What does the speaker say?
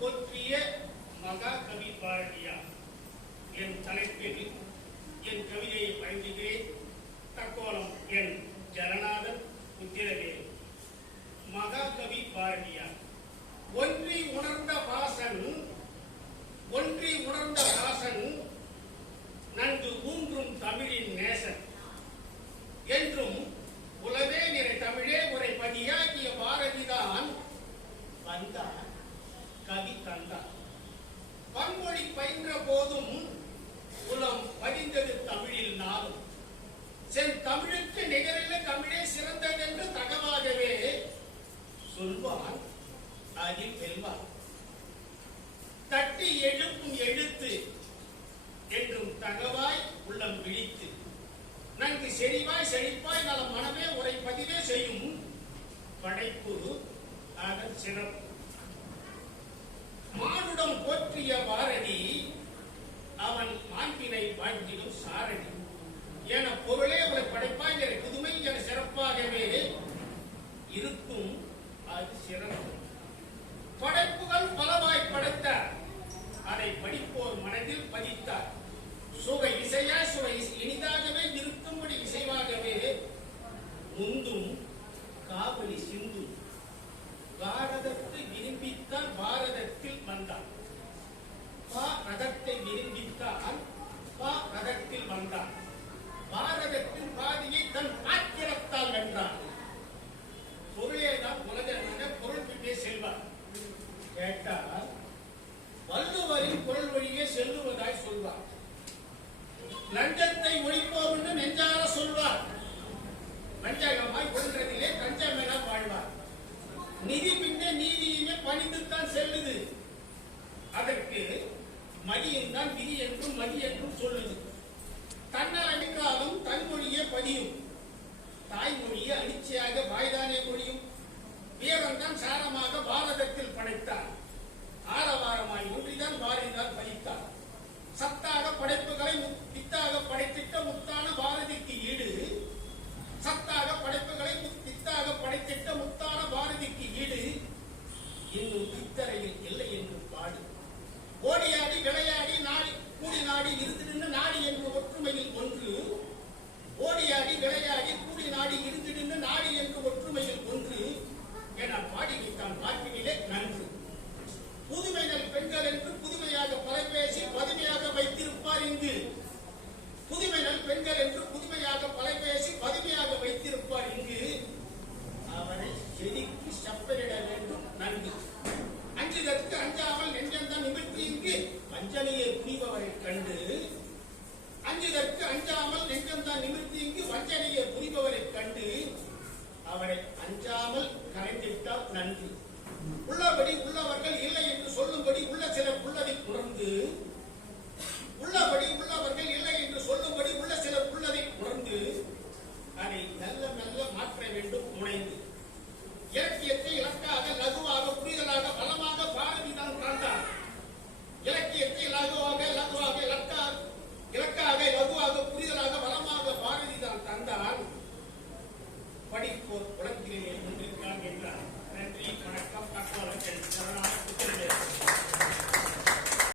போற்றிய மகாகவி பாரதியார் என் தலைப்பில் என் கவிதையை பயந்துகிறேன் தக்கோலம் என் ஜனநாதன் உத்திரவேல் மகாகவி பாரதியார் ஒன்றை உணர்ந்த வாசன் ஒன்றை உணர்ந்த வாசன் நன்கு ஊன்றும் தமிழின் நேசன். கவி தந்தார் பன்மொழி பயின்ற போதும் உலம் பதிந்தது தமிழில் நாளும். சென் தமிழுக்கு நிகரில் தமிழே சிறந்தது என்று தகவாகவே சொல்வார் அதில் வெல்வார் தட்டி எழுப்பும் எழுத்து என்றும் தகவாய் உள்ளம் விழித்து. நன்கு செறிவாய் செழிப்பாய் நல மனமே உரை பதிவே செய்யும் படைப்பு அதன் சிறப்பு. போற்றிய வாரடி அவன் மாண்பினை வாழ்ந்திடும் சாரடி. லஞ்சத்தை ஒழிப்போம் என்று நெஞ்சார சொல்வார். வஞ்சகமாய் ஒன்றதிலே தஞ்சம் என வாழ்வார். நிதி பின்னே நீதியுமே பணிந்துத்தான் செல்லுது. அதற்கு மதியும் தான் விதி என்றும் மதி என்றும் சொல்லுது. தன்னால் அடிக்காலும் தன் மொழியே பதியும். தாய்மொழியே அனிச்சையாக வாய்தானே மொழியும் வீரன் தான் சாரமாக பாரதத்தில் படைத்தார். ஆரவாரமாய் ஒன்றிதான் பாரதிதான் பதித்தார். சத்தாக படைப்புகளை முத்- வித்தாக படைத்திட்ட முத்தான பாரதிக்கு ஈடு சத்தாக படைப்புகளை முத்- வித்தாக படைத்திட்ட முத்தான பாரதிக்கு ஈடு இன்னும் இத்தரையில் இல்லை என்று பாடு ஓடியாடி விளையாடி நாடி கூடி நாடி நின்று நாடி என்று ஒற்றுமையில் ஒன்று ஓடியாடி விளையாடி கூடி நாடி இருந்து நின்று நாடி என்று ஒற்றுமையில் ஒன்று. என பாடி வைத்தான் பாட்டினிலே நன்று. புதுமைகள் பெண்கள் என்று புதுமையாக பல பேசி பதுமையாக வைத்திருப்பார் இங்கு. புதுமைகள் பெண்கள் என்று புதுமையாக பல பேசி பதுமையாக வைத்திருப்பார் இங்கு. அவரை செடிக்கு செப்பனிட வேண்டும் நன்றி. அஞ்சுதற்கு அஞ்சாமல் நெஞ்சந்தான் நிமித்தி இங்கு. வஞ்சனையை நன்கு உள்ளபடி உள்ளவர்கள் இல்லை என்று சொல்லும்படி உள்ள சில உள்ளதை உணர்ந்து உள்ளபடி உள்ளவர்கள் இல்லை என்று சொல்லும்படி உள்ள சில உள்ளதை உணர்ந்து அதை நல்ல நல்ல மாற்ற வேண்டும் முனைந்து. இலக்கியத்தை இலக்காக லகுவாக புரிதலாக பலமாக பாரதி தான் காண்பார் இலக்கியத்தை லகுவாக லகுவாக இலக்காக இலக்காக லகுவாக புரிதலாக பலமாக பாரதி தான் தந்தால் படிப்போர் உலகிலே ஒன்றில்